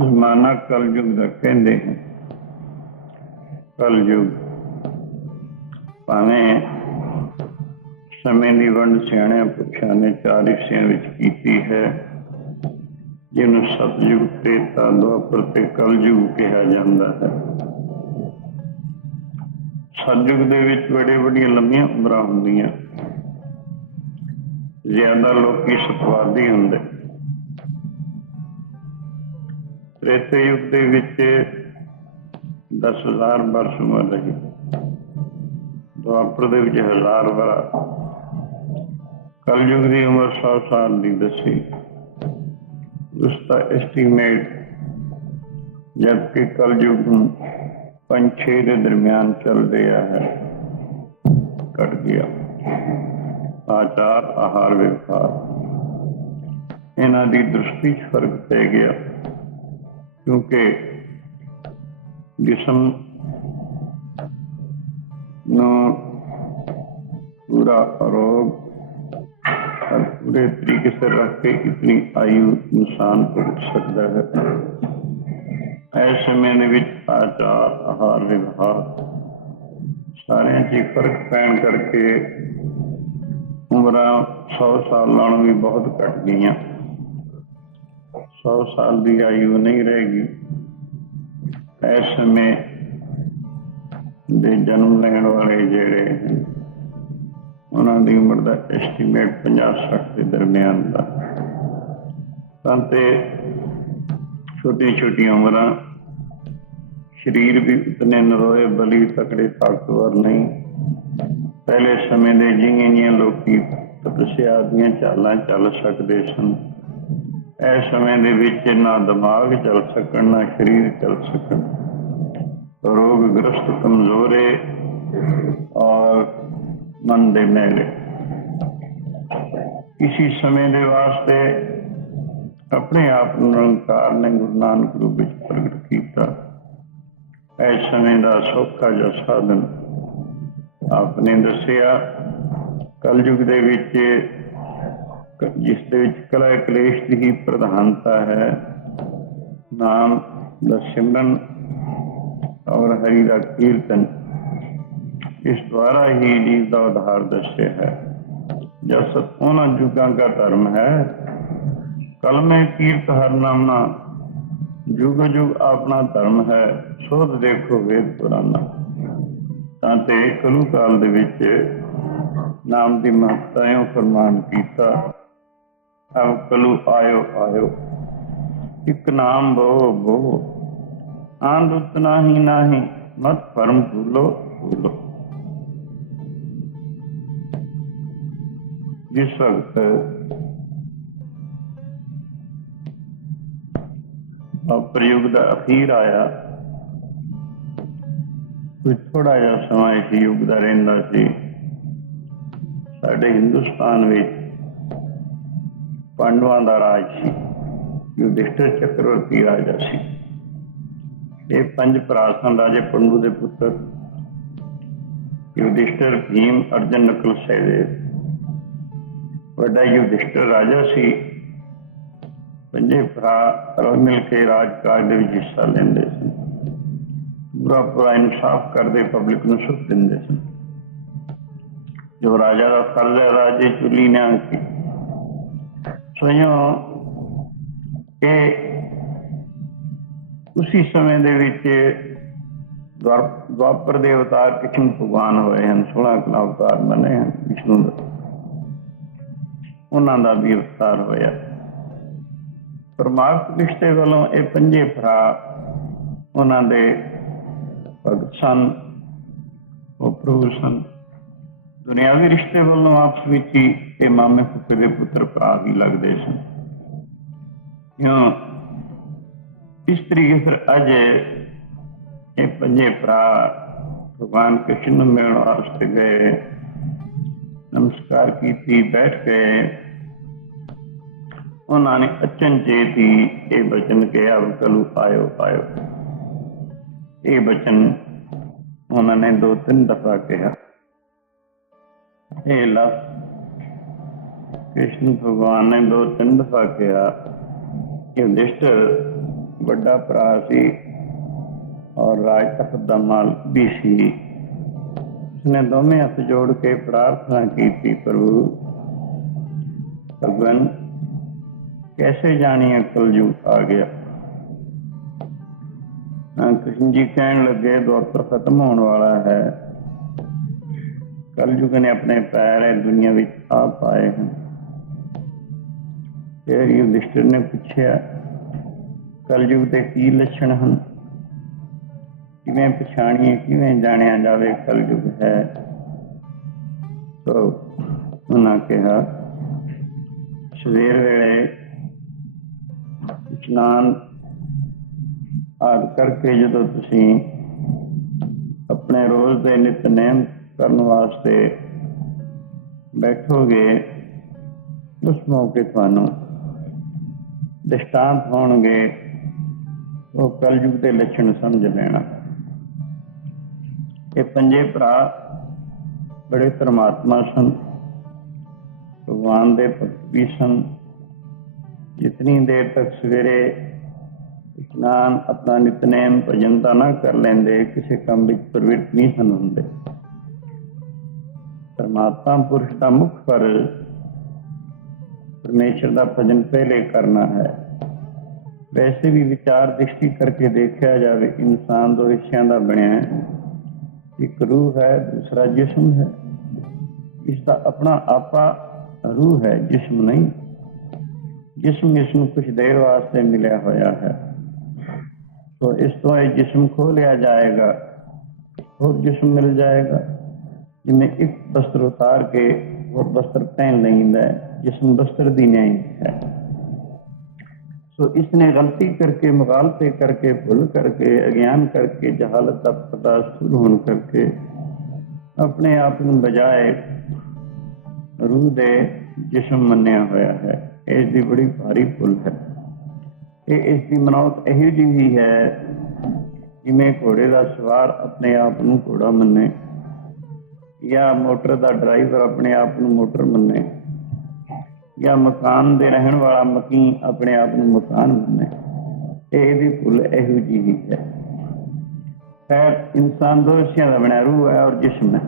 ਜ਼ਮਾਨਾ ਕਲਯੁਗ ਦਾ ਕਹਿੰਦੇ ਹਨ। ਕਲਯੁਗ ਭਾਵੇਂ ਸਮੇਂ ਦੀ ਵੰਡ ਸਿਆਣਿਆਂ ਪੁਰਸ਼ਾਂ ਨੇ 4 ਹਿੱਸਿਆਂ ਵਿੱਚ ਕੀਤੀ ਹੈ, ਜਿਹਨੂੰ ਸਤਯੁਗ, ਤ੍ਰੇਤਾ, ਦੁਆਪਰ ਤੇ ਕਲਯੁਗ ਕਿਹਾ ਜਾਂਦਾ ਹੈ। ਸਤਯੁਗ ਦੇ ਵਿੱਚ ਵੱਡੀਆਂ ਲੰਮੀਆਂ ਉਮਰਾਂ ਹੁੰਦੀਆਂ, ਜ਼ਿਆਦਾ ਲੋਕੀ ਸਤਵਾਦੀ ਹੁੰਦੇ। ਤ੍ਰੇਤੇ ਯੁੱਗ ਦੇ ਵਿੱਚ 10,000 ਵਰਸ ਉਮਰ ਰਹੀ। ਦੁਆਪਰ ਦੇ ਵਿੱਚ 1000 ਵਰ੍ਹਾ। ਕਲਯੁਗ ਦੀ ਉਮਰ 100 ਸਾਲ ਦੀ ਦੱਸੀ। ਉਸਦਾ ਐਸਟੀਮੇਟ ਜਦਕਿ ਕਲਯੁਗ ਨੂੰ 5-6 ਦੇ ਦਰਮਿਆਨ ਚੱਲ ਰਿਹਾ ਹੈ, ਘਟ ਗਿਆ। ਆਚਾਰ, ਆਹਾਰ, ਵਿਵਹਾਰ ਇਹਨਾਂ ਦੀ ਦ੍ਰਿਸ਼ਟੀ 'ਚ ਫਰਕ ਪੈ ਗਿਆ, ਕਿਉਂਕਿ ਜਿਸਮ ਨੂੰ पूरा रोग और पूरे तरीके से रख के इतनी आयु इंसान को उठ सकता है। ऐसे में आचार, आहार, विवहार सारे च फर्क पैन करके उम्र 100 साल नालों भी बहुत घट गई। 100 साल की आयु नहीं रहेगी। इस समय दे जन्म लैण वाले जेड़े हैं उन्हों की उम्र का एस्टीमेट 50-60 के दरम्यान का। छोटी उम्र, शरीर भी उतने नरोए, बली, तकड़े, ताकतवर नहीं। पहले समय के जिंगियां लोग तपस्या दियां चालां चल सकते सन। इस समय दे विच ना दिमाग चल सकन, ना शरीर चल सकन। रोगग्रस्त, कमजोरे और मन दे मैले। इसी समय के वास्ते अपने आप निरंकार ने गुरु नानक रूप में प्रगट किया। इस समय का सौखा जा साधन आपने दसिया। कलयुग दे विच जिस दे विच कला कलेश की ही प्रधानता है, नाम दा सिमरन और हरि का कीर्तन, इस द्वारा ही जीव का उद्धार दस्या है। जब उन्होंने युगों का धर्म है, कल में कीर्त हर नामना, युग युग अपना धर्म है। सोध देखो वेद पुराना। तांते कलू काल दे विच नाम की महत्ता फरमान किया। अब कलू आयो आयो, एक नाम बहु बहु, आंध उतना ही नाही, मत परम भूलो भूलो। जिस वक्त प्रयुग का अखीर आया, कोई थोड़ा जा समा इस युग का रहिंदा सी। साडे हिंदुस्तान में पांडवां दा राज सी। युधिष्ठिर चक्रवर्ती राजा सी। ये 5 भरा सन राजे पंडू के पुत्र युधिष्ठिर, भीम, अर्जुन, नकुल, सहदेव। वड्डा युधिष्ठिर राजा सी। 5 भरा रल मिल के राजकाज के हिस्सा लेंदे सन। पूरा इंसाफ करते, पब्लिक नूं सुख दिंदे सन। जो राजा का फर्ज है, राजे चुली न्याय की स्वयं के उसी समय दे विच द्वापर दे अवतार कृष्ण भगवान होए हैं। 16 अवतार बने हैं विष्णु का, उन्हों का भी अवतार होया। परमार्थ रिश्ते वालों ये 5 भरा उन्होंने भगत सन, वो प्रभु सन। दुनियावी रिश्ते वालों आपस में ही ये मामे फुफे के पुत्र भरा ही लगते सन। क्यों इस तरीके फिर अज ये 5 भरा भगवान कृष्ण मिलने वास्ते गए, नमस्कार की, बैठ गए। उन्होंने अचनचेत ही ये वचन कहा, अब कलू आयो आयो। ये वचन उन्होंने 2-3 दफा कहा। ये लफ्ज कृष्ण भगवान ने 2-3 दफा कहा। युधिष्ठिर ਵੱਡਾ ਭਰਾ ਸੀ ਔਰ ਰਾਜ ਤਖਤ ਦਾ ਮਾਲਕ ਵੀ ਸੀ। ਉਸਨੇ ਦੋਵੇਂ ਹੱਥ ਜੋੜ ਕੇ ਪ੍ਰਾर्थना की, प्रभु भगवान कैसे जानिए कलयुग आ गया। कृष्ण जी कहने लगे दौर तो खत्म होने वाला है, कलयुग ने अपने पैर दुनिया में आ पाए हैं। फिर युधिष्ठिर ने पूछा कलयुग के की लक्षण हैं, किवें पछाणीए, किवें जानिया जावे कलयुग है। तो उन्होंने कहा सवेर वेले स्नान आदि करके जो तुसी अपने रोज के नितनेम करने वास्ते बैठोगे, उस मौके थानू दृष्टांत होणगे, वो कलयुग के लक्षण समझ लेना। ये पंजे भरा बड़े परमात्मा सन, भगवान दे भक्त भी सन। जितनी देर तक सवेरे स्नान अपना नितनेम भजन का ना कर लेंदे, किसी काम में प्रवृत्त नहीं सन होंदे। परमात्मा पुरुष का मुख्य फर्ज परमेश्वर का भजन पहले करना है। वैसे भी विचार दृष्टि करके देखा जाए, इंसान दो हिस्सों का बनया है, एक रूह है, दूसरा जिस्म है। इसका अपना आपा रूह है, जिस्म नहीं। जिस्म इसमें कुछ देर वास्ते मिलया होया है, तो इस तो ये जिस्म खो लिया जाएगा और जिस्म मिल जाएगा। जिन्हें एक वस्त्र उतार के और वस्त्र पहन लेंदा है, जिस्म वस्त्र दी नहीं है। तो इसने गलती करके, मुगालते करके, भूल करके, अज्ञान करके, जहालत का पता शुरू होने करके अपने आप को बजाय रूह दे जिस्म मन्या होया है। इसकी बड़ी भारी भुल है। इसकी मनौत यही जी ही है जिमें घोड़े का सवार अपने आप को घोड़ा मन्ने, या मोटर का ड्राइवर अपने आप को मोटर मन्ने, या मकान दे रहन वाला मकीन अपने आप को मकान मन्ने। यही भुल यही जी ही है। खैर, इंसान दो हिस्सों का बनया, रूह है और जिस्म है।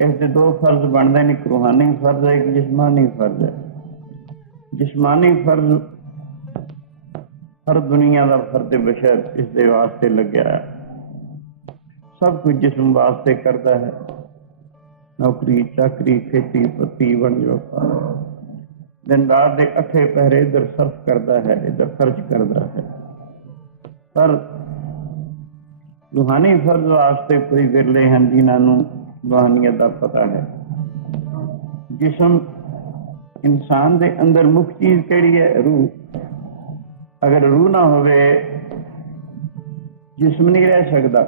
इसके दो फर्ज बनते हैं, एक रूहानी फर्ज है, एक जिस्मानी फर्ज है। जिस्मानी फर्ज हर दुनिया का फर्ज बशर इस दे वास्ते लग्या है। सब कुछ जिस्म वास्ते करता है, नौकरी चाकरी, खेती पत्ती, वन व्यापार, दिन रात के अठे पहरे इधर सर्फ करता है, इधर खर्च करता है। पर रूहानी फर्ज वास्ते कोई विरले हैं जिन्होंने रूहानियत का पता है। जिस्म इंसान के अंदर मुख्य चीज केड़ी है? रूह। अगर रूह ना होवे जिस्म नहीं रह सकता।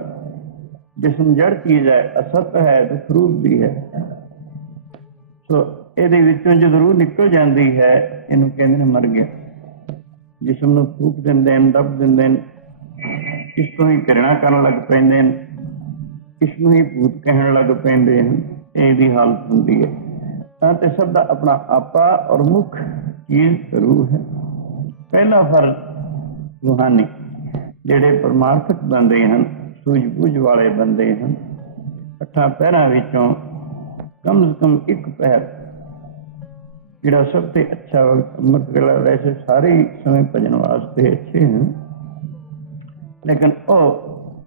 जिस्म जड़ चीज है, असत है, दुख रूप भी है। तो ਇਹਦੇ ਵਿੱਚੋਂ ਜਦੋਂ रूह निकल जाती है, ਇਹਨੂੰ ਕਹਿੰਦੇ ਨੇ मर गया। जिस्म ਨੂੰ फूक ਦਿੰਦੇ ਨੇ, दब ਦਿੰਦੇ ਨੇ, ਇਸ ਤੋਂ ਹੀ ਘृणा ਕਰਨ ਲੱਗ ਪੈਂਦੇ ਨੇ, ਇਸ ਨੂੰ ਹੀ ਭੂਤ ਕਹਿਣ ਲੱਗ ਪੈਂਦੇ ਹਨ। ਇਹਦੀ ਹਾਲਤ ਹੁੰਦੀ ਹੈ। ਤਾਂ ਤੇ ਸਭ ਦਾ ਆਪਣਾ ਆਪਾ ਔਰ ਮੁੱਖ ਚੀਜ਼ रूह है। ਪਹਿਲਾ ਫਰਜ਼ रूहानी, ਜਿਹੜੇ ਪਰਮਾਰਥਕ ਬੰਦੇ ਹਨ, ਸੂਝ-ਬੂਝ ਵਾਲੇ ਬੰਦੇ ਹਨ। 8 ਪਹਿਰਾਂ ਵਿੱਚੋਂ कम से कम एक पहर जिहड़ा सबसे अच्छा वक्त अमृत वेला, वैसे सारे ही समय भजन वास्ते अच्छे हैं, लेकिन वो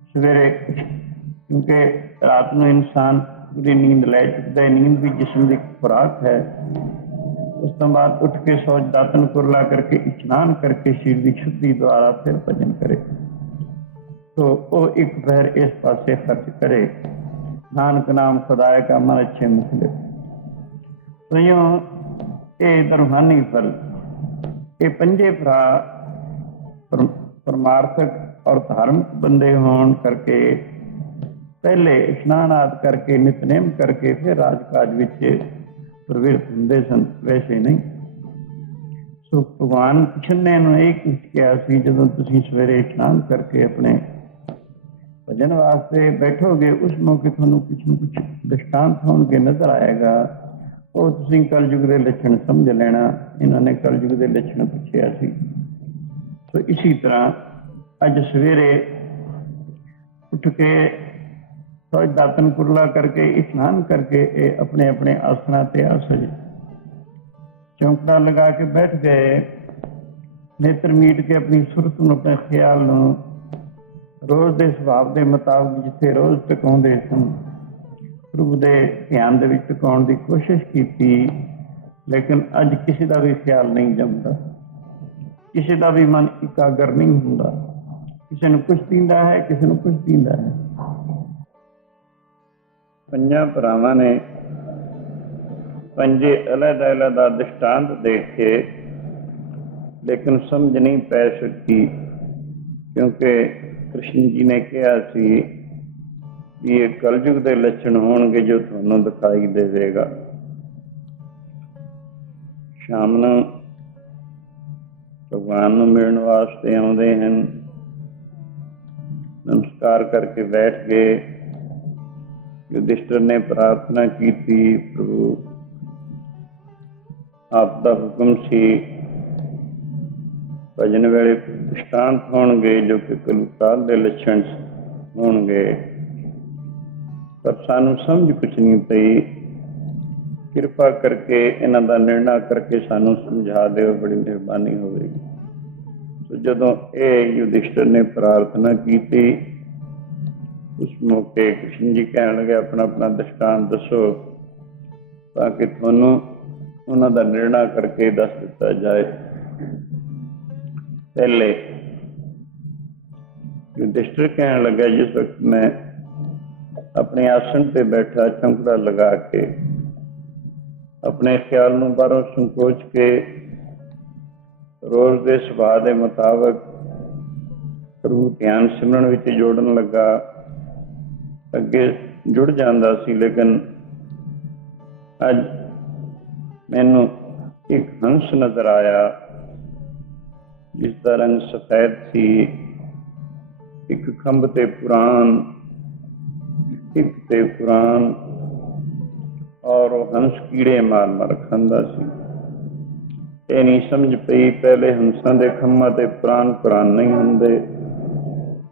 सवेरे, क्योंकि रात में इंसान पूरी नींद लै चुकता है, नींद भी जिस्म की खुराक है। उस तो बाद उठ के सौच दातन कुरला करके स्नान करके शरीर की शुद्धि द्वारा फिर भजन करे, तो वो एक पहर इस पासे खर्च करे। नानक नाम खुदाए का मन अच्छे मुखले। तो यूं ये रूहानी फर्ज, ये पंजे भरा परमार्थक और धार्मिक बंदे होने करके पहले स्नान आदि करके नितनेम करके फिर राजकाज विच प्रवृत्त होंदे सन, वैसे नहीं। सो भगवान कृष्ण ने इन्होंने एक कहा सी, जदों तुसीं सवेरे स्नान करके अपने भजन वास्ते बैठोगे, उस मौके थानू कुछ न कुछ दृष्टांत होणगे नजर आएगा। वो तुसीं कलयुग के लक्षण समझ लेना। इन्होंने कलयुग के लक्षण पूछे सी। तो इसी तरह अज सवेरे उठ के थोड़ा दातन कुरला करके स्नान करके अपने अपने आसना ते आसज चौंकड़ा लगा के बैठ गए। नेत्र मीट के अपनी सुरत में अपने ख्याल में रोज़ के सुभाव के मुताबिक जिथे रोज़ टकाउंदे सन प्रभु के ध्यान दे विच टकाउण की कोशिश की, लेकिन अज किसी का भी ख्याल नहीं जमता, किसी का भी मन इकागर नहीं होंदा, किसी ने कुछ दींदा है, किसी ने कुछ दींदा है। पंजा भरावां ने पंजे अलग-अलग दृष्टांत देखे, लेकिन समझ नहीं पै सकी, क्योंकि कृष्ण जी ने कहा सी कि ये कलयुग के लक्षण होणगे जो तुहानूं दिखाई देवेगा। शाम नूं भगवान नूं मिलण वास्ते आउंदे हन, नमस्कार करके बैठ गए। युधिष्ठिर ने प्रार्थना की थी, प्रभु आप दा हुक्म सी भजन वेले दृष्टांत होणगे जो कि कलयुग दे लक्षण होणगे, पर सानूं समझ कुछ नहीं पई। कृपा करके इन्हां दा निर्णय करके सानूं समझा दिओ, बड़ी मेहरबानी होवेगी। तो जदों ये युधिष्ठिर ने प्रार्थना की थी, उस मौके कृष्ण जी कहण लगे अपना अपना दृष्टांत दसो, ताकि तुहानूं उन्हां दा निर्णय करके दस दिता जाए। पहले युधिष्ठिर कहण लगा, जिस वक्त मैं अपने आसन पे बैठा चौंकड़ा लगा के अपने ख्याल नूं बाहरों संकोच के रोज़ के सुभाव के मुताबिक प्रभु ध्यान सिमरन विच जोड़न लगा। अगे जुड़ जाता सी, लेकिन अज मैनू एक हंस नजर आया जिसका रंग सफेद सी, एक खंभ ते पुराण, एक ते पुराण, और वो हंस कीड़े मार मार खांदा सी। ये नहीं समझ पई, पहले हंसां दे खंभां ते पुराण पुराण नहीं हुंदे,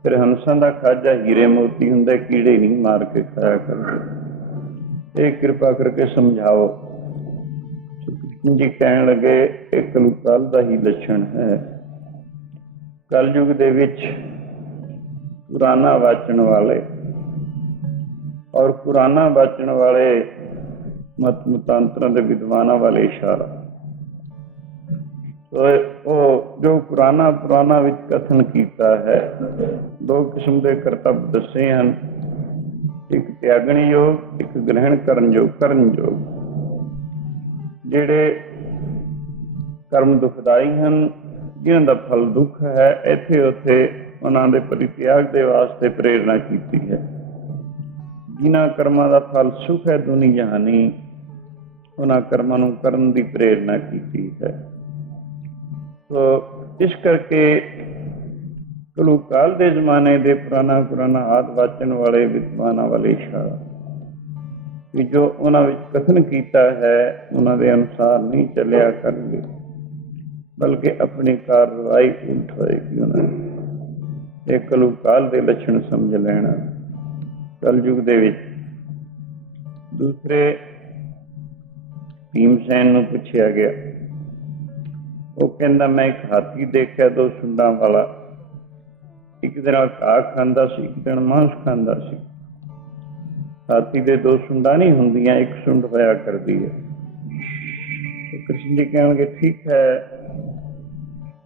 फिर हंसां दा खाजा हीरे मोती हुंदे, कीड़े नहीं मार के खाया करदे। ये कृपा करके समझाओ। कृष्ण जी कहण लगे, एक कलयुग दा ही लक्षण है। कलयुग दे विच पुराना वाचन वाले और पुराना वाचन वाले मत मतांतरां दे विद्वानां वाले इशारा। तो वो जो पुराना पुराना विच कथन कीता है, दो किस्म के करतब दसे हैं, एक त्यागण योग, एक ग्रहण करन योग। करन योग जिहड़े कर्म दुखदाई हैं, जिन्हां दा फल दुख है, इत्थे उत्थे उन्हां दे परित्याग दे वास्ते प्रेरणा कीती है। जिन्हां कर्मां दा फल सुख है दुनी जहानी, उन्हां कर्मां नूं करन दी प्रेरणा कीती है। तो इस करके कलयुग काल के जमाने के पुराना पुराना आद वाचन वाले विद्वानां वाले इशारा कि जो उन्हां विच कथन कीता है उन्हां दे अनुसार नहीं चलिया करनगे, बल्कि अपनी कार्रवाई उल्ट होएगी। उन्होंने एक कलयुग काल के लक्षण समझ लेना। कलयुग दे विच दूसरे भीमसैन नूं पुछया गया, वो कहंदा मैं एक हाथी देखा दो सुंडां वाला, एक दिन घाह खांदा सी, एक दिन मांस खांदा सी। हाथी दे दो सुंडां नहीं हुंदियां, एक सुंड होया करदी है। तो कृष्ण जी कहणगे ठीक है,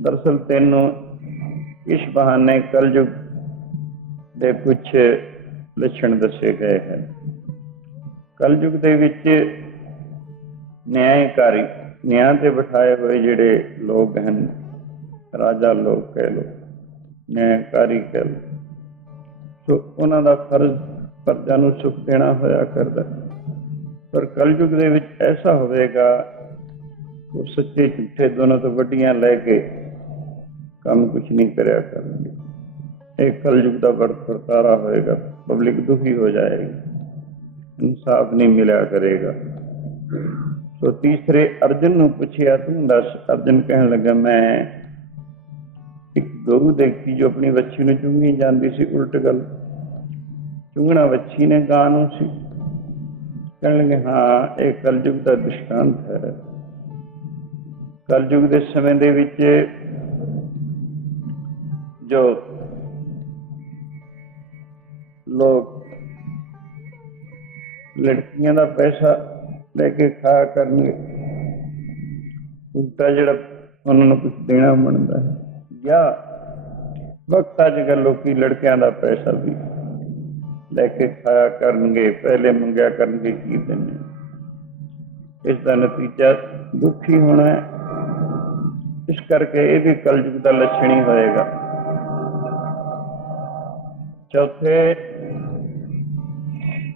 दरअसल तैनूं इस बहाने कलयुग दे कुछ लक्षण दसे गए हैं। कलयुग दे विच न्यायकारी, न्याय ते बिठाए हुए जिहड़े लोग हैं, राजा लोग कह लो, न्यायकारी कह लो, तो उन्हां दा फर्ज प्रजा नूं सुख देना होया करदा। पर कलयुग दे विच ऐसा होवेगा, वो सच्चे झूठे दोनों तो वड्डियां लैके काम कुछ नहीं करया करनगे। एक कलयुग का वर्तारा होएगा, पब्लिक दुखी हो जाएगी, इंसाफ नहीं मिला करेगा। तो तीसरे अर्जुन नूं पुछया, तू दस। अर्जुन कहन लगा मैं एक ਗਊ ਦੇਖੀ ਜੋ ਆਪਣੀ ਵੱਛੀ ਨੂੰ ਚੁੰਗੀ ਜਾਂਦੀ ਸੀ, ਉਲਟ ਗੱਲ ਚੁੰਗਣਾ ਵੱਛੀ ਨੇ ਗਾਂ ਨੂੰ ਸੀ। ਕਹਿਣ ਲੱਗੇ ਹਾਂ ਇਹ ਕਲਯੁਗ ਦਾ ਦ੍ਰਿਸ਼ਟਾਂਤ ਹੈ। ਕਲਯੁਗ ਦੇ ਸਮੇਂ ਦੇ ਵਿੱਚ ਜੋ ਲੋਕ ਲੜਕੀਆਂ ਦਾ ਪੈਸਾ ਲੈ ਕੇ ਖਾਇਆ ਕਰਨਗੇ, ਉਲਟਾ ਜਿਹੜਾ ਉਹਨਾਂ ਨੂੰ ਕੁਛ ਦੇਣਾ ਬਣਦਾ ਹੈ। ਜਾਂ ਵਕਤ ਅੱਜ ਕੱਲ੍ਹ ਲੋਕੀ ਲੜਕਿਆਂ ਦਾ ਪੈਸਾ ਵੀ ਲੈ ਕੇ ਖਾਇਆ ਕਰਨਗੇ, ਪਹਿਲੇ ਮੰਗਿਆ ਕਰਨਗੇ ਕੀ ਦਿੰਦੇ। ਇਸ ਦਾ ਨਤੀਜਾ ਦੁਖੀ ਹੋਣਾ ਹੈ। ਇਸ ਕਰਕੇ ਇਹ ਵੀ ਕਲਯੁਗ ਦਾ ਲੱਛਣ ਹੀ ਹੋਏਗਾ। ਚੌਥੇ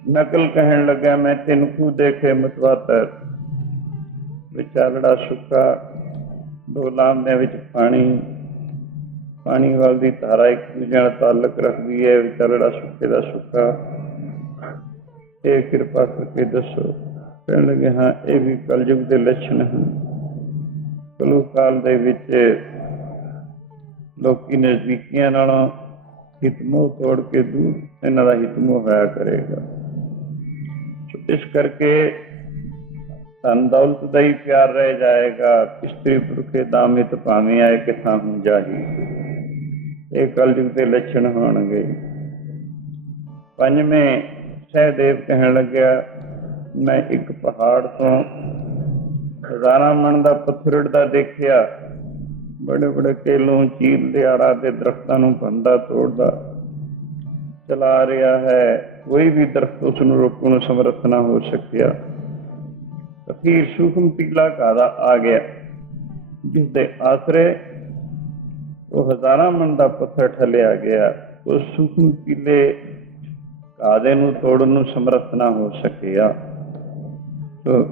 ਨਕਲ ਕਹਿਣ ਲੱਗਾ ਮੈਂ ਤਿਨਕੂ ਦੇਖੇ ਮਤਵਾਤਰ, ਵਿਚਾਲੜਾ ਸੁੱਕਾ, ਦੋ ਲਾਂਭਿਆਂ ਵਿੱਚ ਪਾਣੀ, ਪਾਣੀ ਵੱਲ ਦੀ ਧਾਰਾ ਇੱਕ ਦੂਜੇ ਨਾਲ ਤਾਲੁਕ ਰੱਖਦੀ ਹੈ। ਵਿਚਾਲੜਾ ਸੁੱਕੇ ਦਾ ਸੁੱਕਾ, ਇਹ ਕਿਰਪਾ ਕਰਕੇ ਦੱਸੋ। ਕਹਿਣ ਲੱਗੇ ਹਾਂ ਇਹ ਵੀ ਕਲਯੁਗ ਦੇ ਲੱਛਣ ਹਨ। ਕਲਯੁਗ ਕਾਲ ਦੇ ਵਿੱਚ ਲੋਕੀ ਨਜ਼ਦੀਕੀਆਂ ਨਾਲੋਂ ਹਿਤਮੋਹ ਤੋੜ ਕੇ ਦੂਰ ਇਹਨਾਂ ਦਾ ਹਿਤਮੋਹ ਹੋਇਆ ਕਰੇਗਾ। ਇਸ ਕਰਕੇ ਧਨ ਦੌਲਤ ਦਾ ਹੀ ਪਿਆਰ ਰਹਿ ਜਾਏਗਾ। ਇਸਤਰੀ ਪੁਰਖੇ ਦਾਮਿਤ ਭਾਵੇਂ ਆਏ ਕਿਥਾਂ ਹੂੰ ਜਾਹੀ, ਇਹ ਕਲਯੁਗ ਦੇ ਲੱਛਣ ਹੋਣਗੇ। ਪੰਜਵੇਂ ਸਹਿਦੇਵ ਕਹਿਣ ਲੱਗਿਆ ਮੈਂ ਇੱਕ ਪਹਾੜ ਤੋਂ ਹਜ਼ਾਰਾਂ ਮਣ ਦਾ ਪੱਥਰ ਉੱਡਦਾ ਦੇਖਿਆ, ਬੜੇ ਬੜੇ ਕੇਲੋਂ ਚੀਲ ਦਿਹਾੜਾ ਦੇ ਦਰਖਤਾਂ ਨੂੰ ਭੰਦਾ ਤੋੜਦਾ ਚਲਾ ਰਿਹਾ ਹੈ। ਕੋਈ ਵੀ ਦਰਖਤ ਉਸ ਨੂੰ ਰੋਕਣ ਨੂੰ ਸਮਰੱਥ ਨਾ ਹੋ ਸਕਿਆ। ਅਖੀਰ ਸੂਖਮ ਪੀਲਾ ਘਾਹ ਆ ਗਿਆ, ਜਿਸ ਦੇ ਆਸਰੇ ਉਹ ਹਜ਼ਾਰਾਂ ਮਣ ਦਾ ਪੱਥਰ ਠੱਲਿਆ ਗਿਆ। ਉਸ ਸੂਖਮ ਪੀਲੇ ਘਾਹ ਨੂੰ ਤੋੜਨ ਨੂੰ ਸਮਰੱਥ ਨਾ ਹੋ ਸਕਿਆ। ਤੋ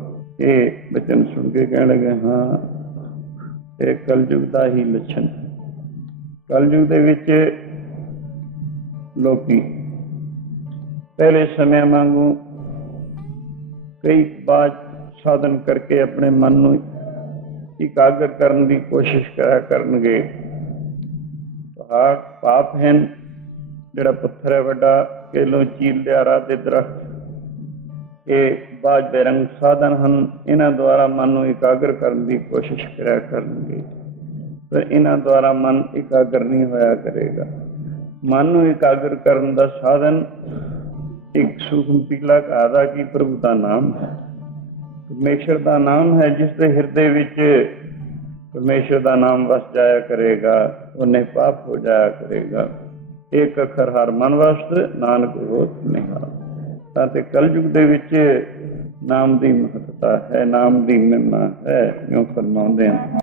ਇਹ ਬਚਨ ਸੁਣ ਕੇ ਕਹਿਣ ਲੱਗੇ ਹਾਂ ਇਹ ਕਲਯੁਗ ਦਾ ਹੀ ਲੱਛਣ। ਕਲਯੁਗ ਦੇ ਵਿੱਚ ਲੋਕੀ ਪਹਿਲੇ ਸਮਿਆਂ ਵਾਂਗੂ ਕਈ ਬਾਤ ਸਾਧਨ ਕਰਕੇ ਆਪਣੇ ਮਨ ਨੂੰ ਇਕਾਗਰ ਕਰਨ ਦੀ ਕੋਸ਼ਿਸ਼ ਕਰਿਆ ਕਰਨਗੇ। ਪਹਾੜ ਪਾਪ ਹਨ, ਜਿਹੜਾ ਪੱਥਰ ਹੈ ਵੱਡਾ, ਕੇਲੋਂ ਚੀਲ ਦਿਹਾੜਾ ਦੇ ਦਰਖਤ, ਇਹ ਬਾਜ ਬੇਰੰਗ ਸਾਧਨ ਹਨ। ਇਹਨਾਂ ਦੁਆਰਾ ਮਨ ਨੂੰ ਇਕਾਗਰ ਕਰਨ ਦੀ ਕੋਸ਼ਿਸ਼ ਕਰਿਆ ਕਰਨਗੇ, ਪਰ ਇਹਨਾਂ ਦੁਆਰਾ ਮਨ ਇਕਾਗਰ ਨਹੀਂ ਹੋਇਆ ਕਰੇਗਾ। ਮਨ ਨੂੰ ਇਕਾਗਰ ਕਰਨ ਦਾ ਸਾਧਨ ਇੱਕ ਸੂਖਮ ਪੀਲਾ ਘਾਹ ਦਾ ਕੀ ਪ੍ਰਭੂ ਦਾ ਨਾਮ ਹੈ, ਪਰਮੇਸ਼ਰ ਦਾ ਨਾਮ ਹੈ। ਜਿਸ ਦੇ ਹਿਰਦੇ ਵਿੱਚ ਪਰਮੇਸ਼ਰ ਦਾ ਨਾਮ ਵਸ ਜਾਇਆ ਕਰੇਗਾ, ਉਹਨੇ ਪਾਪ ਹੋ ਜਾਇਆ ਕਰੇਗਾ। ਇੱਕ ਅੱਖਰ ਹਰ ਮਨ ਵਸਤ, ਨਾਨਕ ਹੋਤ ਨਿਹਾਲ। ਤਾਂ ਤੇ ਕਲਯੁਗ ਦੇ ਵਿੱਚ ਨਾਮ ਦੀ ਮਹੱਤਤਾ ਹੈ, ਨਾਮ ਦੀ ਮਹਿਮਾ ਹੈ। ਇਉਂ ਫਰਮਾਉਂਦੇ ਹਨ।